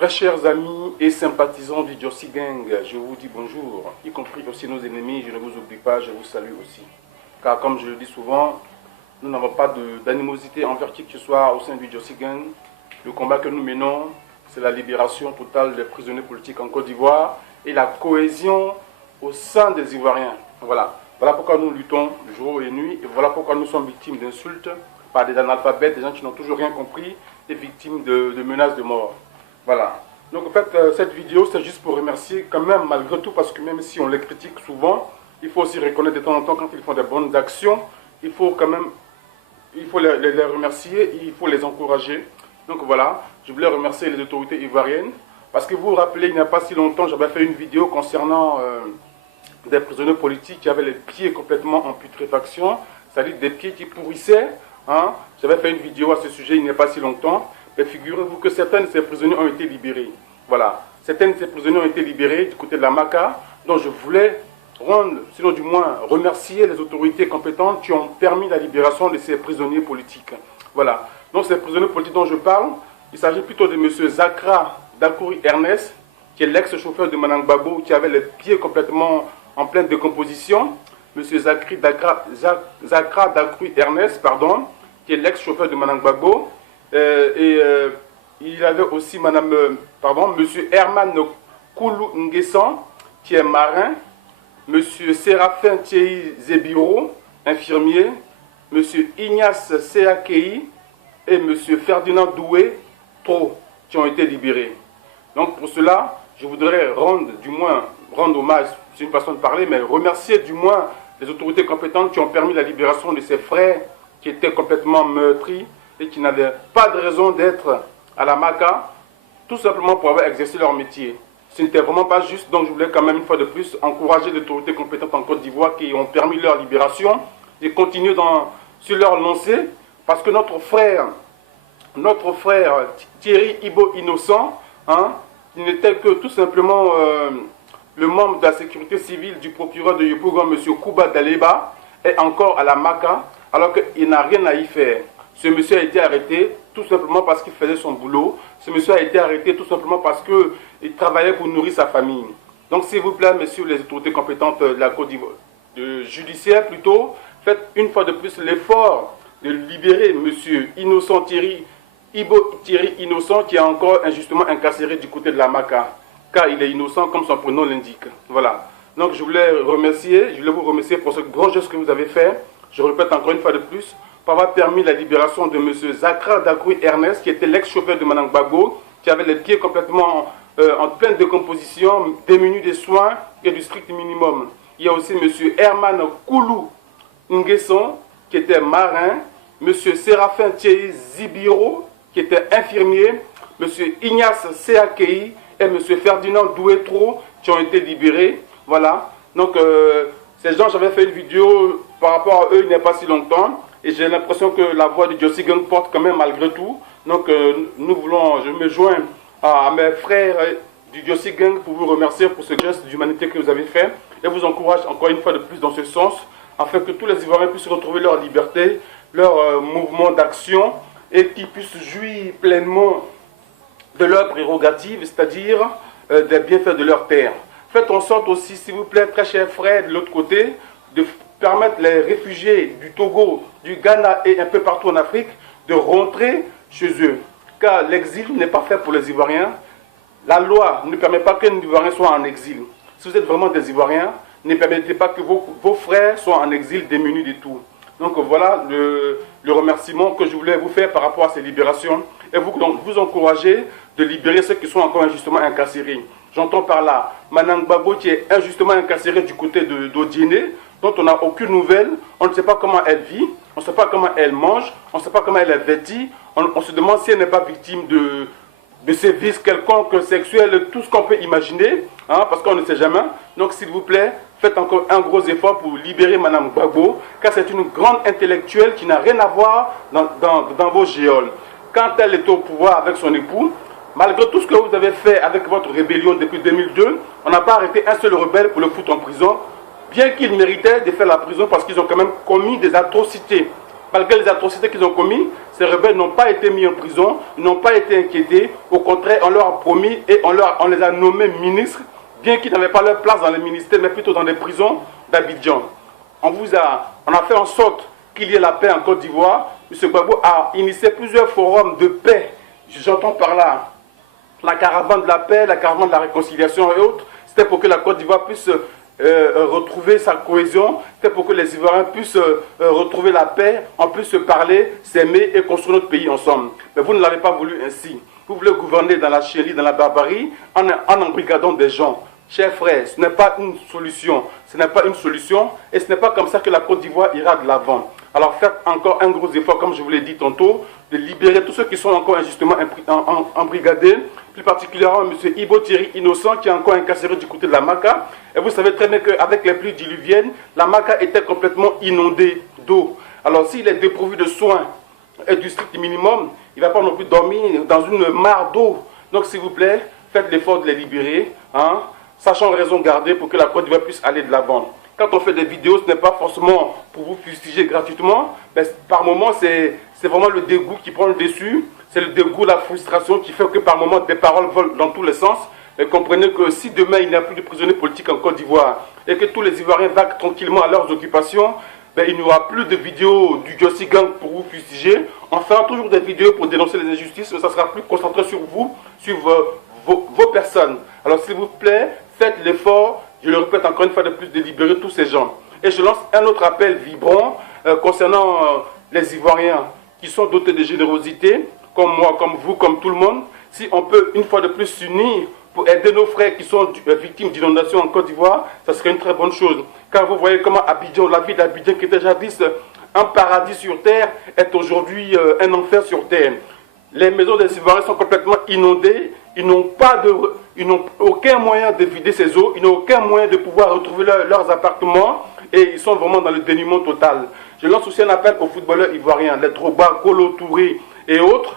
Très chers amis et sympathisants du Djossi Gang, je vous dis bonjour, y compris aussi nos ennemis, je ne vous oublie pas, je vous salue aussi. Car comme je le dis souvent, nous n'avons pas d'animosité envers qui que ce soit au sein du Djossi Gang. Le combat que nous menons, c'est la libération totale des prisonniers politiques en Côte d'Ivoire et la cohésion au sein des Ivoiriens. Voilà pourquoi nous luttons jour et nuit, et voilà pourquoi nous sommes victimes d'insultes par des analphabètes, des gens qui n'ont toujours rien compris, et victimes de menaces de mort. Voilà. Donc en fait, cette vidéo, c'est juste pour remercier quand même, malgré tout, parce que même si on les critique souvent, il faut aussi reconnaître de temps en temps quand ils font des bonnes actions, il faut quand même, il faut les remercier, et il faut les encourager. Donc voilà, je voulais remercier les autorités ivoiriennes, parce que vous vous rappelez, il n'y a pas si longtemps, j'avais fait une vidéo concernant des prisonniers politiques qui avaient les pieds complètement en putréfaction, c'est-à-dire des pieds qui pourrissaient. Hein. J'avais fait une vidéo à ce sujet il n'y a pas si longtemps. Mais figurez-vous que certains de ces prisonniers ont été libérés. Voilà. Certains de ces prisonniers ont été libérés du côté de la MACA. Donc je voulais rendre, sinon du moins remercier les autorités compétentes qui ont permis la libération de ces prisonniers politiques. Voilà. Donc ces prisonniers politiques dont je parle, il s'agit plutôt de M. Zakra Dakouri Ernest, qui est l'ex-chauffeur de Mme Gbagbo, qui avait les pieds complètement en pleine décomposition. M. Zakra Dakouri Ernest, pardon, qui est l'ex-chauffeur de Mme Gbagbo. Il avait aussi M. Herman Koulou Nguessan, qui est marin, M. Séraphin Thierry Zebiro, infirmier, M. Ignace Seakei et M. Ferdinand Doué, qui ont été libérés. Donc pour cela, je voudrais rendre hommage, c'est une façon de parler, mais remercier du moins les autorités compétentes qui ont permis la libération de ces frères qui étaient complètement meurtris et qui n'avaient pas de raison d'être à la MACA, tout simplement pour avoir exercé leur métier. Ce n'était vraiment pas juste, donc je voulais quand même une fois de plus encourager les autorités compétentes en Côte d'Ivoire qui ont permis leur libération et continuer sur leur lancée, parce que notre frère Thierry Ibo Innocent, hein, qui n'était que tout simplement le membre de la sécurité civile du procureur de Yopougon, M. Kouba Daleba, est encore à la MACA, alors qu'il n'a rien à y faire. Ce monsieur a été arrêté tout simplement parce qu'il faisait son boulot. Ce monsieur a été arrêté tout simplement parce qu'il travaillait pour nourrir sa famille. Donc s'il vous plaît, messieurs les autorités compétentes de la Côte d'Ivoire, judiciaire plutôt, faites une fois de plus l'effort de libérer monsieur Innocent Thierry Innocent, qui est encore injustement incarcéré du côté de la MACA, car il est innocent comme son prénom l'indique. Voilà. Donc je voulais vous remercier pour ce grand geste que vous avez fait. Je répète encore une fois de plus, pour avoir permis la libération de M. Zakra Dakouri Ernest, qui était l'ex-chauffeur de Mme Gbagbo, qui avait les pieds complètement en pleine décomposition, démuni des soins et du strict minimum. Il y a aussi M. Herman Koulou Nguessan, qui était marin, M. Séraphin Thierry Zibiro, qui était infirmier, M. Ignace Seakei et M. Ferdinand Doué, qui ont été libérés. Voilà. Donc, ces gens, j'avais fait une vidéo par rapport à eux il n'y a pas si longtemps. Et j'ai l'impression que la voix du Djossi Gang porte quand même malgré tout. Donc je me joins à mes frères du Djossi Gang pour vous remercier pour ce geste d'humanité que vous avez fait. Et vous encourage encore une fois de plus dans ce sens, afin que tous les Ivoiriens puissent retrouver leur liberté, leur mouvement d'action, et qu'ils puissent jouir pleinement de leurs prérogatives, c'est-à-dire des bienfaits de leur terre. Faites en sorte aussi, s'il vous plaît, très chers frères de l'autre côté, de permettre les réfugiés du Togo, du Ghana et un peu partout en Afrique de rentrer chez eux. Car l'exil n'est pas fait pour les Ivoiriens. La loi ne permet pas qu'un Ivoirien soit en exil. Si vous êtes vraiment des Ivoiriens, ne permettez pas que vos frères soient en exil démunis de tout. Donc voilà le remerciement que je voulais vous faire par rapport à ces libérations. Et vous encourager de libérer ceux qui sont encore injustement incarcérés. J'entends par là Mme Gbagbo qui est injustement incarcérée du côté d'Odiéné, dont on n'a aucune nouvelle, on ne sait pas comment elle vit, on ne sait pas comment elle mange, on ne sait pas comment elle est vêtue, on se demande si elle n'est pas victime de sévices quelconques, sexuels, tout ce qu'on peut imaginer, hein, parce qu'on ne sait jamais. Donc s'il vous plaît, faites encore un gros effort pour libérer Mme Gbagbo, car c'est une grande intellectuelle qui n'a rien à voir dans vos géoles. Quand elle était au pouvoir avec son époux, malgré tout ce que vous avez fait avec votre rébellion depuis 2002, on n'a pas arrêté un seul rebelle pour le foutre en prison, bien qu'ils méritaient de faire la prison parce qu'ils ont quand même commis des atrocités. malgré les atrocités qu'ils ont commis, ces rebelles n'ont pas été mis en prison, n'ont pas été inquiétés. Au contraire, on leur a promis et on les a nommés ministres, bien qu'ils n'avaient pas leur place dans les ministères, mais plutôt dans les prisons d'Abidjan. On a fait en sorte qu'il y ait la paix en Côte d'Ivoire. M. Gbagbo a initié plusieurs forums de paix. J'entends par là la caravane de la paix, la caravane de la réconciliation et autres. C'était pour que la Côte d'Ivoire puisse retrouver sa cohésion, c'était pour que les Ivoiriens puissent retrouver la paix, on puisse se parler, s'aimer et construire notre pays ensemble. Mais vous ne l'avez pas voulu ainsi. Vous voulez gouverner dans la chienlit, dans la barbarie, en embrigadant des gens. Chers frères, ce n'est pas une solution. Ce n'est pas une solution et ce n'est pas comme ça que la Côte d'Ivoire ira de l'avant. Alors faites encore un gros effort, comme je vous l'ai dit tantôt, de libérer tous ceux qui sont encore injustement embrigadés, plus particulièrement M. Ibo Thierry Innocent qui est encore incarcéré du côté de la Maka. Et vous savez très bien qu'avec les pluies diluviennes, la Maka était complètement inondée d'eau. Alors s'il est dépourvu de soins et du strict minimum, il ne va pas non plus dormir dans une mare d'eau. Donc s'il vous plaît, faites l'effort de les libérer, sachant raison garder pour que la Côte d'Ivoire puisse aller de l'avant. Quand on fait des vidéos, ce n'est pas forcément pour vous fustiger gratuitement, mais par moments, c'est vraiment le dégoût qui prend le dessus, c'est le dégoût, la frustration qui fait que par moments, des paroles volent dans tous les sens. Mais comprenez que si demain, il n'y a plus de prisonniers politiques en Côte d'Ivoire et que tous les Ivoiriens vaquent tranquillement à leurs occupations, il n'y aura plus de vidéos du Jossi Gang pour vous fustiger. On fera toujours des vidéos pour dénoncer les injustices, mais ça sera plus concentré sur vous, sur vos personnes. Alors s'il vous plaît, faites l'effort, je le répète encore une fois de plus, de libérer tous ces gens. Et je lance un autre appel vibrant concernant les Ivoiriens qui sont dotés de générosité, comme moi, comme vous, comme tout le monde. Si on peut une fois de plus s'unir pour aider nos frères qui sont victimes d'inondations en Côte d'Ivoire, ça serait une très bonne chose. Car vous voyez comment Abidjan, la ville d'Abidjan qui était jadis un paradis sur terre, est aujourd'hui un enfer sur terre. Les maisons des Ivoiriens sont complètement inondées. Ils n'ont aucun moyen de vider ces eaux. Ils n'ont aucun moyen de pouvoir retrouver leurs appartements. Et ils sont vraiment dans le dénuement total. Je lance aussi un appel aux footballeurs ivoiriens, les Drogba, Kolo Touré et autres.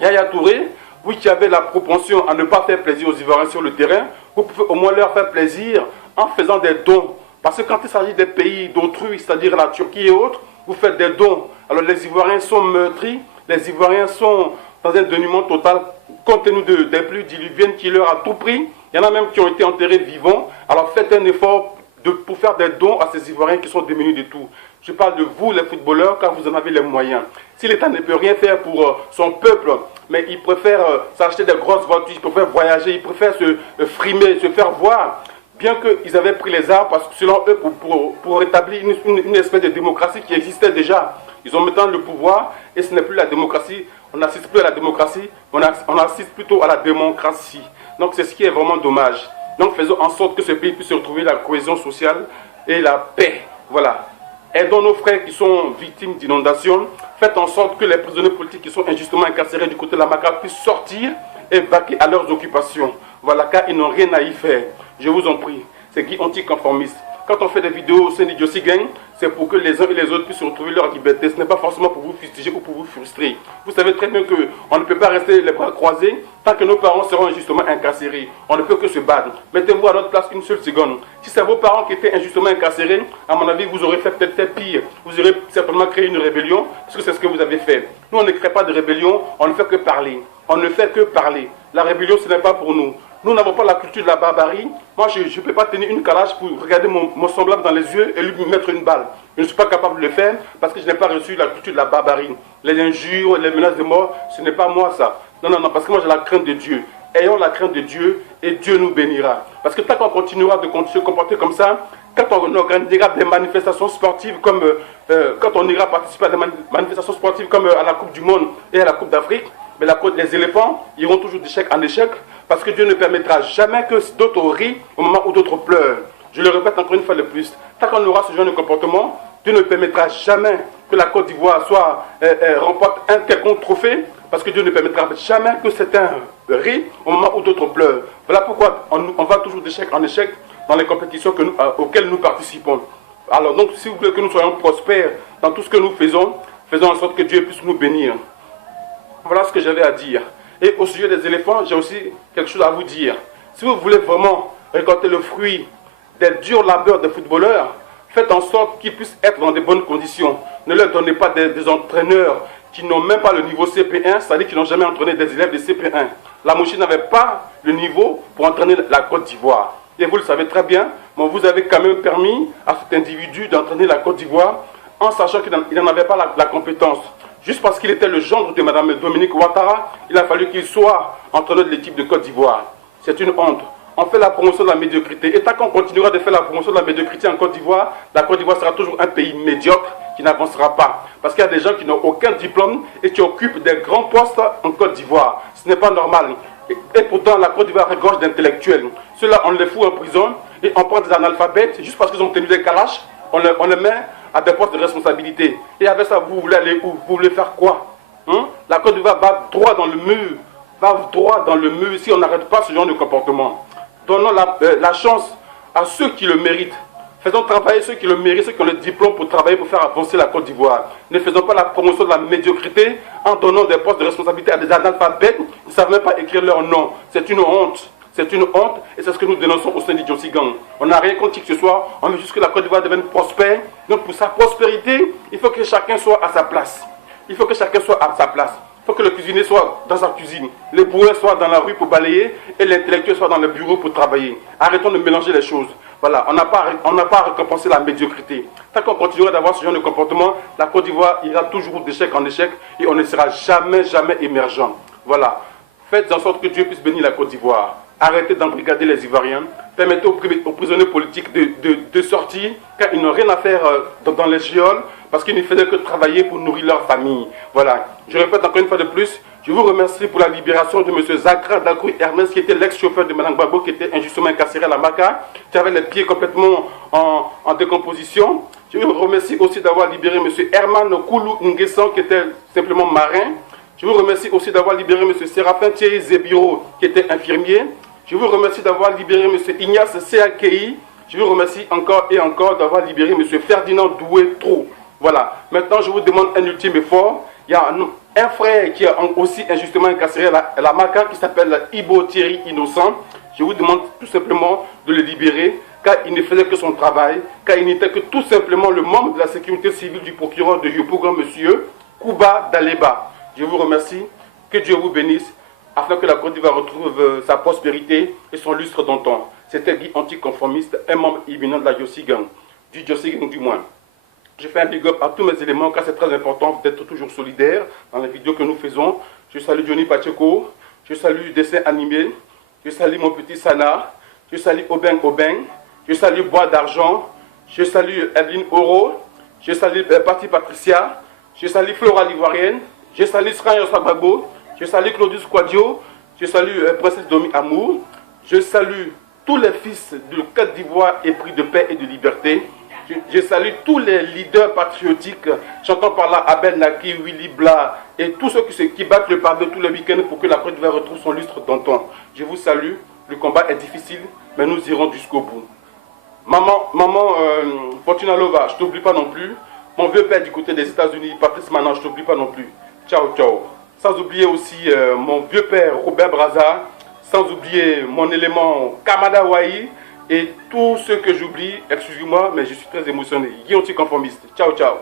Yaya Touré, vous qui avez la propension à ne pas faire plaisir aux Ivoiriens sur le terrain, vous pouvez au moins leur faire plaisir en faisant des dons. Parce que quand il s'agit des pays d'autrui, c'est-à-dire la Turquie et autres, vous faites des dons. Alors les Ivoiriens sont meurtris, les Ivoiriens sont dans un dénuement total, compte tenu des pluies diluviennes qui leur a tout pris. Il y en a même qui ont été enterrés vivants. Alors faites un effort pour faire des dons à ces Ivoiriens qui sont démunis de tout. Je parle de vous, les footballeurs, car vous en avez les moyens. Si l'État ne peut rien faire pour son peuple, mais il préfère s'acheter des grosses voitures, il préfère voyager, il préfère se frimer, se faire voir, bien qu'ils avaient pris les armes, parce que selon eux, pour rétablir une espèce de démocratie qui existait déjà. Ils ont maintenant le pouvoir, et ce n'est plus la démocratie, on n'assiste plus à la démocratie, on assiste plutôt à la démocratie. Donc c'est ce qui est vraiment dommage. Donc faisons en sorte que ce pays puisse retrouver la cohésion sociale et la paix. Voilà. Aidons nos frères qui sont victimes d'inondations. Faites en sorte que les prisonniers politiques qui sont injustement incarcérés du côté de la Maka puissent sortir et vaquer à leurs occupations. Voilà, car ils n'ont rien à y faire. Je vous en prie. C'est Guy anticonformiste. Quand on fait des vidéos au sein du Jossi Gang, c'est pour que les uns et les autres puissent retrouver leur liberté. Ce n'est pas forcément pour vous fustiger ou pour vous frustrer. Vous savez très bien qu'on ne peut pas rester les bras croisés tant que nos parents seront injustement incarcérés. On ne peut que se battre. Mettez-vous à notre place une seule seconde. Si c'est vos parents qui étaient injustement incarcérés, à mon avis, vous aurez peut-être fait pire. Vous aurez certainement créé une rébellion, parce que c'est ce que vous avez fait. Nous, on ne crée pas de rébellion, on ne fait que parler. On ne fait que parler. La rébellion, ce n'est pas pour nous. Nous n'avons pas la culture de la barbarie. Moi, je ne peux pas tenir une calage pour regarder mon semblable dans les yeux et lui mettre une balle. Je ne suis pas capable de le faire parce que je n'ai pas reçu la culture de la barbarie. Les injures, les menaces de mort, ce n'est pas moi ça. Non, non, non, parce que moi j'ai la crainte de Dieu. Ayons la crainte de Dieu et Dieu nous bénira. Parce que tant qu'on continuera de se comporter comme ça, quand on organisera des manifestations sportives comme quand on ira participer à des manifestations sportives comme à la Coupe du Monde et à la Coupe d'Afrique, mais les éléphants iront toujours d'échec en échec parce que Dieu ne permettra jamais que d'autres rient au moment où d'autres pleurent. Je le répète encore une fois de plus, tant qu'on aura ce genre de comportement, Dieu ne permettra jamais que la Côte d'Ivoire remporte un quelconque trophée, parce que Dieu ne permettra jamais que certains rient au moment où d'autres pleurent. Voilà pourquoi on va toujours d'échec en échec dans les compétitions auxquelles nous participons. Alors donc, si vous voulez que nous soyons prospères dans tout ce que nous faisons, faisons en sorte que Dieu puisse nous bénir. Voilà ce que j'avais à dire. Et au sujet des éléphants, j'ai aussi quelque chose à vous dire. Si vous voulez vraiment récolter le fruit des durs labeurs des footballeurs, Faites en sorte qu'ils puissent être dans de bonnes conditions. Ne leur donnez pas des entraîneurs qui n'ont même pas le niveau CP1, c'est-à-dire qui n'ont jamais entraîné des élèves de CP1. La Mouchi n'avait pas le niveau pour entraîner la Côte d'Ivoire. Et vous le savez très bien, mais vous avez quand même permis à cet individu d'entraîner la Côte d'Ivoire en sachant qu'il n'en avait pas la compétence. Juste parce qu'il était le gendre de Mme Dominique Ouattara, il a fallu qu'il soit entraîneur de l'équipe de Côte d'Ivoire. C'est une honte. On fait la promotion de la médiocrité. Et tant qu'on continuera de faire la promotion de la médiocrité en Côte d'Ivoire, la Côte d'Ivoire sera toujours un pays médiocre qui n'avancera pas. Parce qu'il y a des gens qui n'ont aucun diplôme et qui occupent des grands postes en Côte d'Ivoire. Ce n'est pas normal. Et pourtant, la Côte d'Ivoire regorge d'intellectuels. Ceux-là, on les fout en prison et on prend des analphabètes juste parce qu'ils ont tenu des calaches. On les met à des postes de responsabilité. Et avec ça, vous voulez aller où? Vous voulez faire quoi? La Côte d'Ivoire va droit dans le mur. Va droit dans le mur si on n'arrête pas ce genre de comportement. Donnons la chance à ceux qui le méritent. Faisons travailler ceux qui le méritent, ceux qui ont le diplôme pour travailler, pour faire avancer la Côte d'Ivoire. Ne faisons pas la promotion de la médiocrité en donnant des postes de responsabilité à des analphabètes qui ne savent même pas écrire leur nom. C'est une honte. C'est une honte et c'est ce que nous dénonçons au sein du Djossi Gang. On n'a rien contre qui que ce soit, on veut juste que la Côte d'Ivoire devienne prospère. Donc pour sa prospérité, il faut que chacun soit à sa place. Il faut que chacun soit à sa place. Il faut que le cuisinier soit dans sa cuisine, les bourrins soient dans la rue pour balayer et l'intellectuel soit dans le bureau pour travailler. Arrêtons de mélanger les choses. Voilà, on n'a pas à récompenser la médiocrité. Tant qu'on continuera d'avoir ce genre de comportement, la Côte d'Ivoire ira toujours d'échec en échec et on ne sera jamais émergent. Voilà. Faites en sorte que Dieu puisse bénir la Côte d'Ivoire. Arrêtez d'embrigader les Ivoiriens. Permettez aux prisonniers politiques de sortir car ils n'ont rien à faire dans les géoles parce qu'ils ne faisaient que travailler pour nourrir leur famille. Voilà. Je répète encore une fois de plus, je vous remercie pour la libération de M. Zakra Dakoui Hermès qui était l'ex-chauffeur de Mme Gbagbo qui était injustement incarcéré à la Maca, qui avait les pieds complètement en décomposition. Je vous remercie aussi d'avoir libéré M. Herman Koulou Nguessan qui était simplement marin. Je vous remercie aussi d'avoir libéré M. Séraphin Thierry Zebiro qui était infirmier. Je vous remercie d'avoir libéré M. Ignace Seakei. Je vous remercie encore et encore d'avoir libéré M. Ferdinand Doué-Trou. Voilà. Maintenant, je vous demande un ultime effort. Il y a un frère qui est aussi injustement incarcéré à la Maca qui s'appelle Ibo Thierry Innocent. Je vous demande tout simplement de le libérer car il ne faisait que son travail, car il n'était que tout simplement le membre de la sécurité civile du procureur de Yopougon, M. Kouba Daleba. Je vous remercie. Que Dieu vous bénisse afin que la Côte d'Ivoire retrouve sa prospérité et son lustre d'antan. C'était Guy Anticonformiste, un membre éminent de la Djossi Gang, du Djossi Gang du moins. Je fais un big up à tous mes éléments car c'est très important d'être toujours solidaire dans les vidéos que nous faisons. Je salue Johnny Pacheco, je salue Dessin Animé, je salue mon petit Sana, je salue Obeng Obeng, je salue Bois d'Argent, je salue Evelyne Oro, je salue Patti Patricia, je salue Flora l'Ivoirienne, je salue Sranya Sababo, je salue Claudius Quadio, je salue Princesse Domi Amour, je salue tous les fils de Côte d'Ivoire épris de paix et de liberté. Je salue tous les leaders patriotiques, j'entends par là Abel Naki, Willy Bla et tous ceux qui battent le pavé tous les week-ends pour que la Côte d'Ivoire retrouve son lustre d'antan. Je vous salue, le combat est difficile, mais nous irons jusqu'au bout. Maman Fortuna Lova, je ne t'oublie pas non plus. Mon vieux père du côté des États-Unis, Patrice Manan, je ne t'oublie pas non plus. Ciao, ciao. Sans oublier aussi mon vieux père Robert Braza, sans oublier mon élément Kamada Wahi et tous ceux que j'oublie, excusez-moi, mais je suis très émotionné. Guy Anticonformiste. Ciao, ciao.